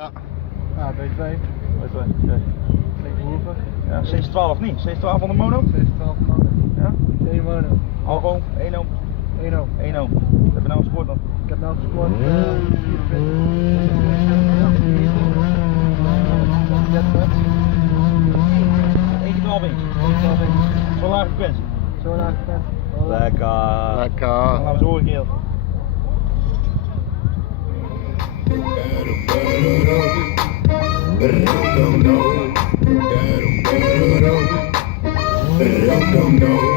Ja. Ja, B2. B2, oké. Linkerhoeven. Ja, C12 niet. C12 van de mono? C12 mono. Ja? 1 mono. Alcohol, 1 oom. 1 oom. 1 oom. Wat heb je nou gescoord dan? Ik heb nou gescoord 44. 1 keer 12 inch. Zo lage frequentie. Zo laag gefans. Lekker. Lekker. Dan gaan we zo horen keel. No.